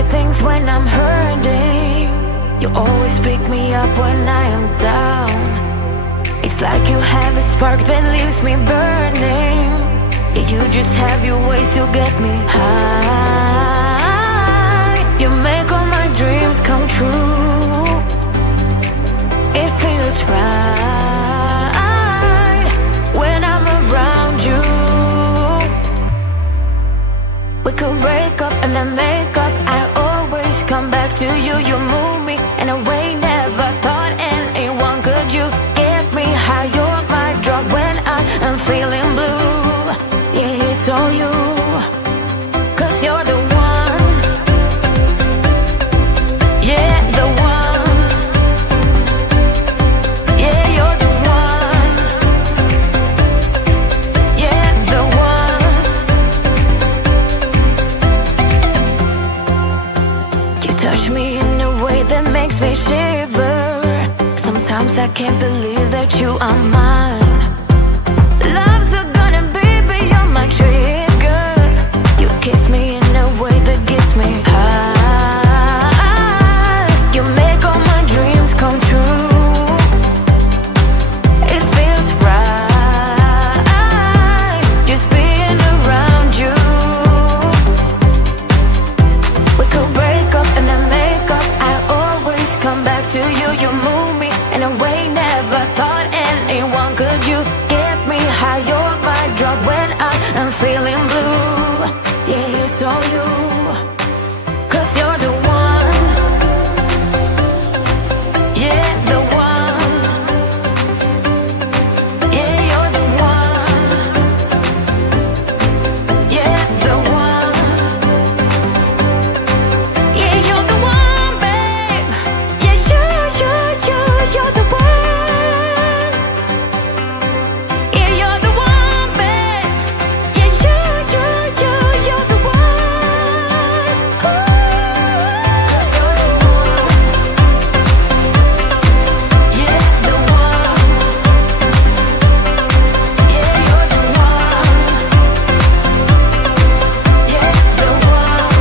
right things when I'm hurting. You always pick me up when I am down. It's like you have a spark that leaves me burning. Yeah, you just have your ways to get me high. You make all my dreams come true. It feels right when I'm around you. We could break up and then make up. I always come back to you. You move me in a way never thought anyone could. You get me high. You're my drug when I am feeling blue. Yeah, it's all you, 'cause you're the one. Yeah, the one. Yeah, you're the one. Yeah, the one. You touch me in a way that makes me shiver. Sometimes I can't believe that you are mine. Love's gonna be beyond my trigger. You kiss me in a way that gets me high. You make all my dreams come true. It feels right just being around you. We could break up and then make up. I always come back to you. You move me in a way never thought anyone could. You get me high. You're my drug when I am feeling blue. Yeah, it's all you, 'cause you're the one. Yeah, the one. Yeah, you're the one. Yeah, the one. Yeah, you're the one, babe. Yeah, you're the one. Yeah, you're the one, babe. Yeah, you're the one. Ooh. 'Cause you're the one. Yeah, the one. Yeah, you're the one. Yeah, the one.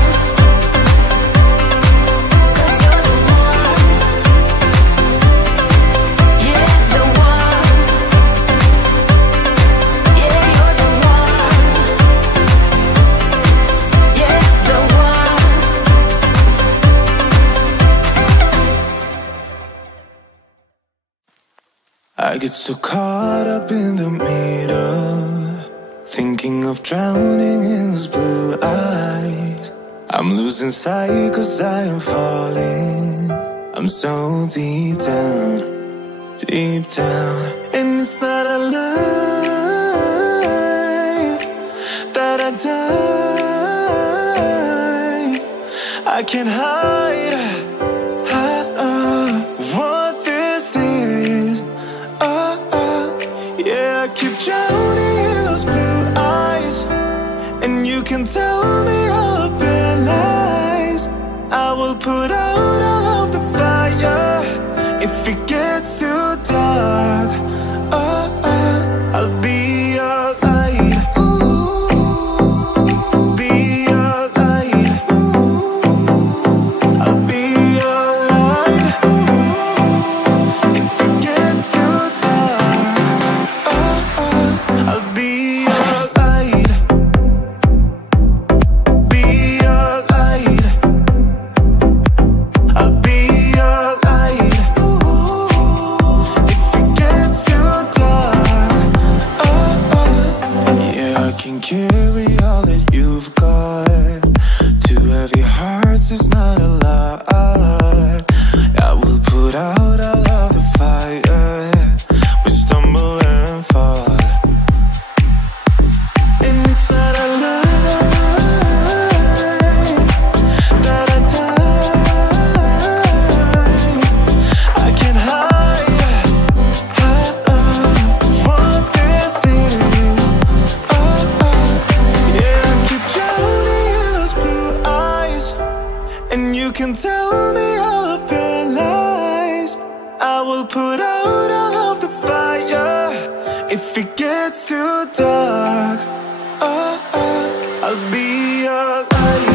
'Cause you're the one. Yeah, the one. Yeah, you're the one. Yeah, the one. I get so caught up in the middle, thinking of drowning in those blue eyes. I'm losing sight 'cause I am falling. I'm so deep down, and it's not a lie that I die. I can't hide what this is. Yeah, I keep drowning in those blue eyes, and you can tell me all of your lies. I will put out all of the fire if it gets too dark. I'll be your light. Be your light. I'll be your light. If it gets too dark, I'll be your light. Be your light. I'll be your light. If it gets too dark, yeah, I can carry all that you've got. Two heavy hearts is not a lot. I will put out all of the fire. We stumble and fall, and it's not a lie that I die. I can't hide what this is. Yeah, I keep drowning in those blue eyes, and you can tell me all of your lies. I will put out all of the fire if it gets too dark. I'll be your light.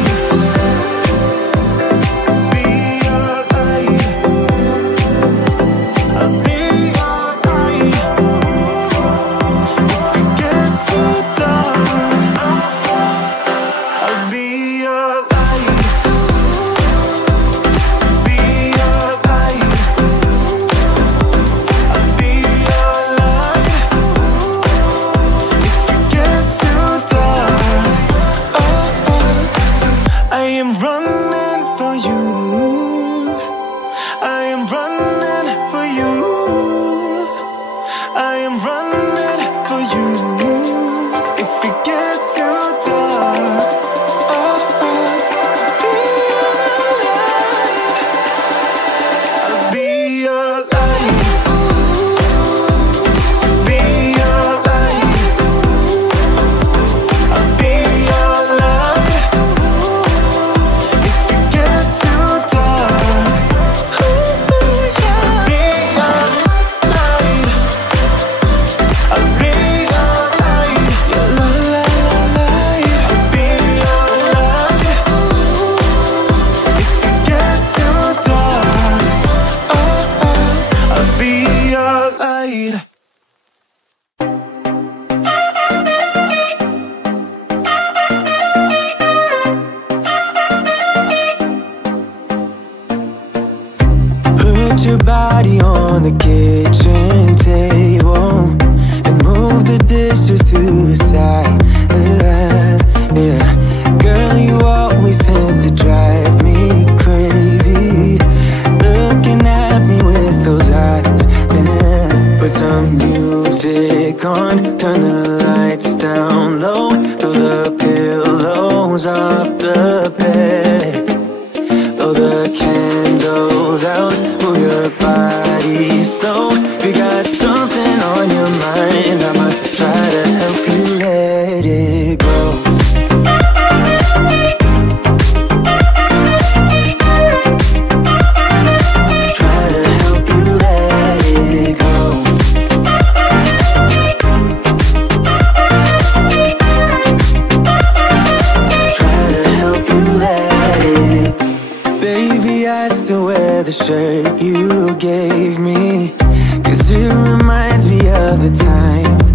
your body on the kitchen table and move the dishes to the side. Yeah. Girl, you always tend to drive me crazy, looking at me with those eyes. Yeah. Put some music on, turn the lights down low, throw the pillows off the bed, blow the candles out, move your body slow. You got something on your mind, I'ma try to help you let it go. Try to help you let it go. Try to help you let it. Baby, I still wear the shirt you gave me, 'cause it reminds me of the times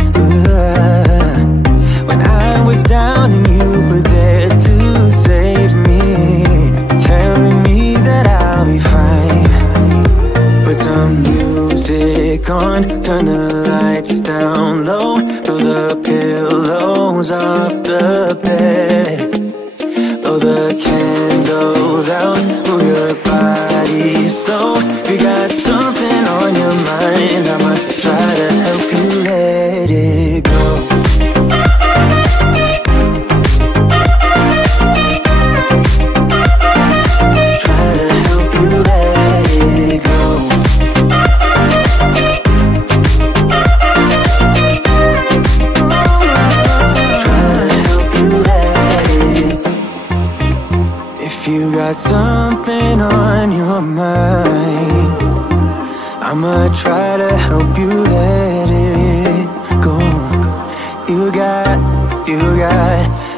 when I was down and you were there to save me, telling me that I'll be fine. Put some music on, turn the lights down low, throw the pillows off the bed, blow the candles out, move your body slow. You got something on your mind, I'ma try to help you let it go. Try to help you let it go. Try to help you let it. If you got something on your mind, I'ma try to help you let it go.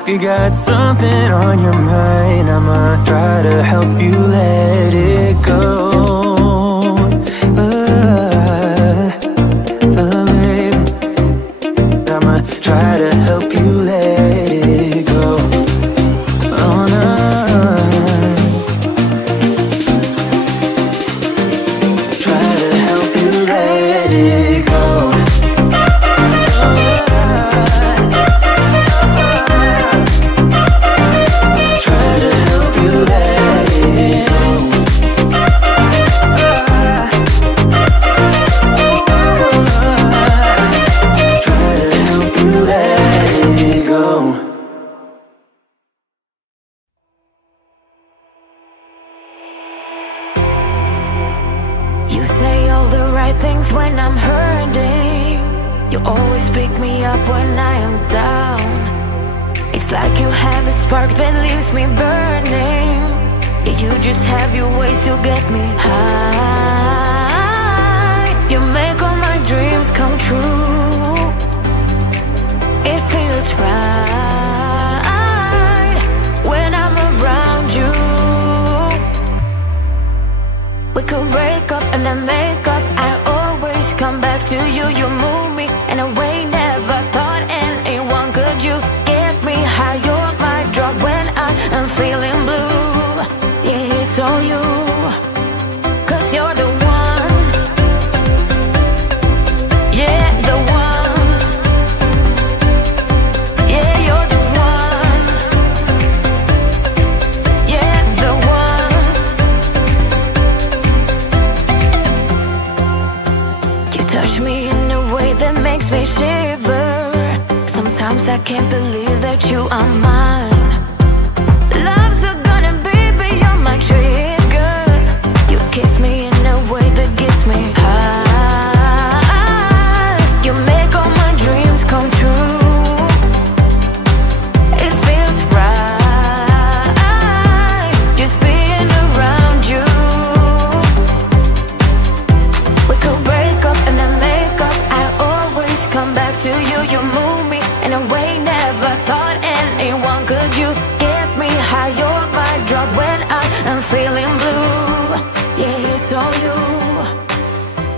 You got something on your mind, I'ma try to help you let it go. Baby, I'ma try to help you let it go. Oh no. Try to help you let it go. Try to help you let it go. Try to help you let it go. You say all the right things when I'm hurting. You always pick me up when I am down. It's like you have a spark that leaves me burning. Yeah, you just have your ways to get me high. You make all my dreams come true. It feels right when I'm around you. We could break up and then make up. I always come back to you. You move me in a way never thought anyone could. You get me high. You're my drug when I am feeling blue. Yeah, it's all you, 'cause you're the one. Yeah, the one. Yeah, you're the one. Yeah, the one. You touch me in a way that makes me shiver. Sometimes I can't believe that you are mine. Love's gonna be beyond my trigger. You kiss me in a way that gets me high. You make all my dreams come true. It feels right just being around you. We could break up and then make up. I always come back to you. You move me in a way never thought anyone could. You get me high. You're my drug when I am feeling blue. Yeah, it's all you,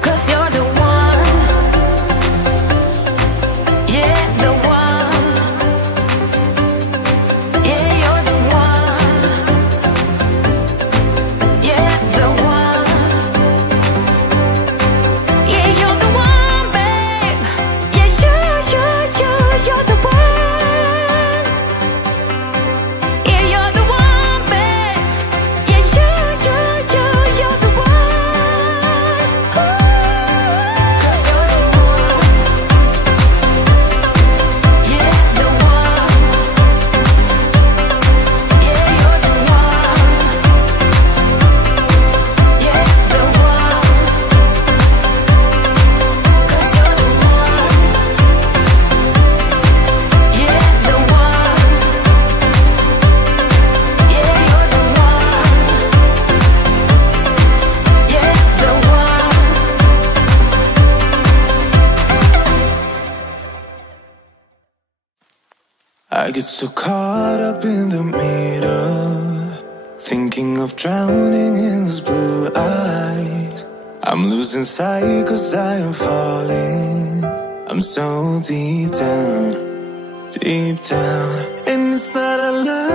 'cause you're the one. Yeah, the one. Yeah, you're the one. Yeah, the one. get so caught up in the middle, thinking of drowning in those blue eyes. I'm losing sight 'cause I am falling. I'm so deep down, deep down. And it's not a lie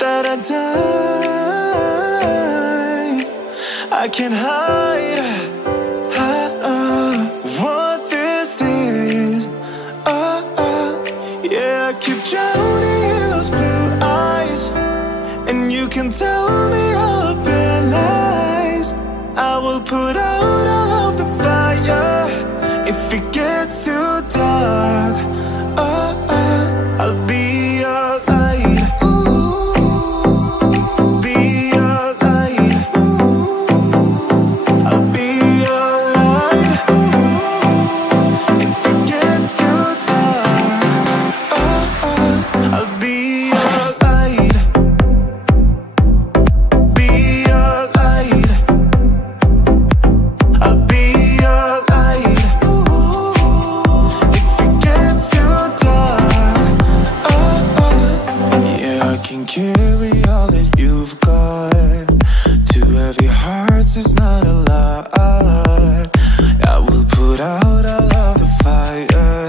that I die. I can't hide what this is. Yeah, I keep drowning in those blue eyes, and you can tell me all of your lies. I will put out all of the fire if it gets too dark. I'll be your light. Be your light. I'll be your light. If it gets too dark, I'll be your light. Be your light. I'll be your light. If it gets too dark, yeah, I can carry all that you've got. Two heavy hearts is not a lot. I will put out all of the fire